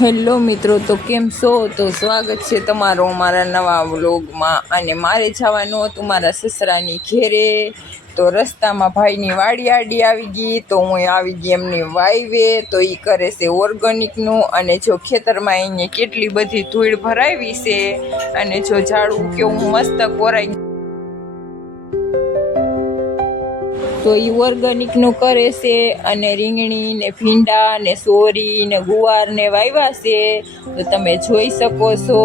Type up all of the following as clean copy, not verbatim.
Hello મિત્રો, તો કેમ છો? તો સ્વાગત છે તમારું મારા નવા વ્લોગમાં. અને મારે જવાનું હતું મારા સસરાની ઘેરે. તો રસ્તામાં ભાઈની વાડી આડી આવી ગઈ, તો હું આવી ગઈ એમની વાઈવે. તો એ કરે છે ઓર્ગેનિકનું. અને જો ખેતરમાં એને કેટલી બધી ધૂળ ભરાવી છે, અને જો ઝાડવું કેવું મસ્ત કોરાઈ, તો એ ઓર્ગેનિકનું કરે છે. અને રીંગણી ને ભીંડા ને સોરી ને ગુવાર ને વાવ્યા છે, તો તમે જોઈ શકો છો.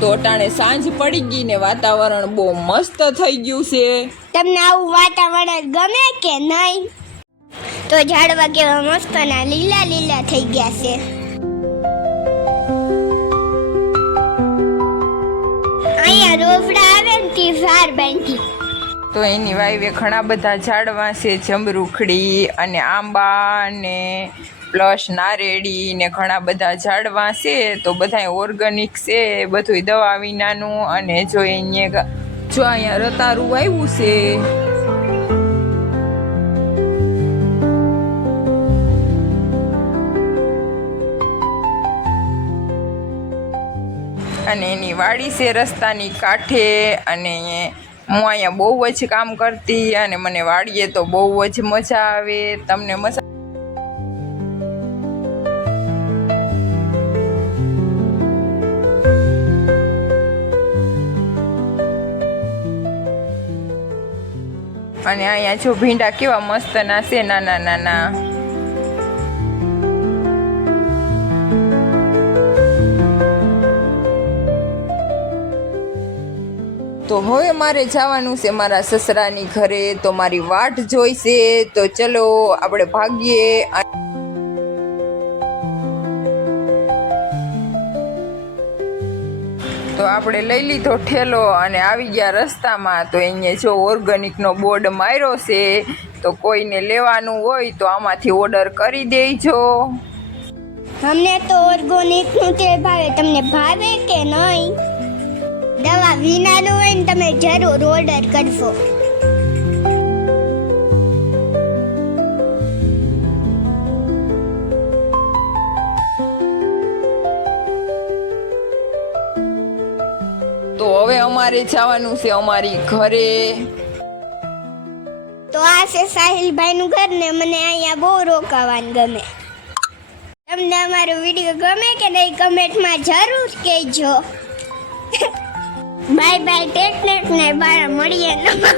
તો અટાણે સાંજ પડી ગઈ ને વાતાવરણ બહુ મસ્ત થઈ ગયું છે. તમને આવું વાતાવરણ ગમે કે નહીં? તો ઝાડવા કેવા મસ્ત ના લીલા લીલા થઈ ગયા છે. અહીંયા રોફડા આવે ને તે ઝાડ બાંધી. તો એની વાઈવે ઘણા બધા ઝાડવા છે, જમરૂખડી અને આંબા ને પ્લસ નારેડી ને ઘણા બધા ઝાડવા છે. તો બધા ઓર્ગેનિક છે, બધું દવા વિનાનું. અને જો અહીંયા રતારું આવ્યું છે. અને એની વાડી છે રસ્તાની કાંઠે. અને હું અહીંયા બહુ જ કામ કરતી, અને મને વાડીએ તો બહુ જ મજા આવે. તમને મજા અને અહીંયા જો ભીંડા કેવા મસ્ત ના છે, નાના નાના. તો હવે મારે જવાનું છે મારા સસરાની ઘરે. તો મારી વાટ જોઈશે. તો ચલો આપણે ભાગીએ. તો આપણે લઈ લીધો ઠેલો અને આવી ગયા રસ્તામાં. તો અહીંયા જો ઓર્ગેનિકનો બોર્ડ માર્યો છે. તો કોઈને લેવાનું હોય તો આમાંથી ઓર્ડર કરી દેજો. અમને તો ઓર્ગેનિકનું તેલ ભાવે. તમને ભાવે કે નહીં? દવા વિનાનું હોય ને તમે જરૂર ઓર્ડર કરશો. તો હવે અમારે જવાનું છે અમારી ઘરે. તો આ છે સાહિલભાઈનું ઘર ને મને અહીંયા બહુ રોકાવાનું ગમે. તમને અમારો વિડીયો ગમે કે નહીં કમેન્ટમાં જરૂર કહેજો. બાય બાય, ટેક ને મળીએ નવા